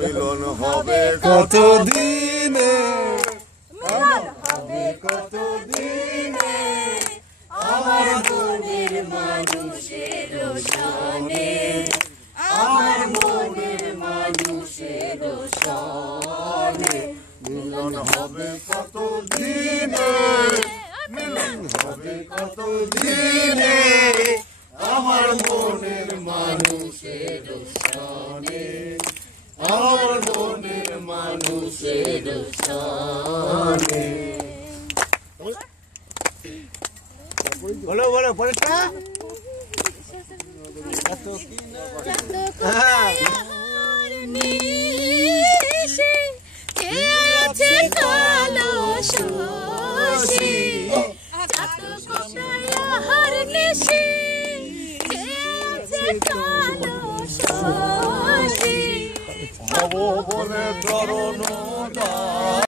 মিলন হবে কতদিনে, হবে কতদিনে আমার মনের মানুষের সনে, আমার মনের মানুষের সনে মিলন হবে কতদিনে, মিলন হবে কতদিনে আমার মনের মানুষের সনে, আমার মনের মানুষের সনে। বলো বলো পরেরটা। বলে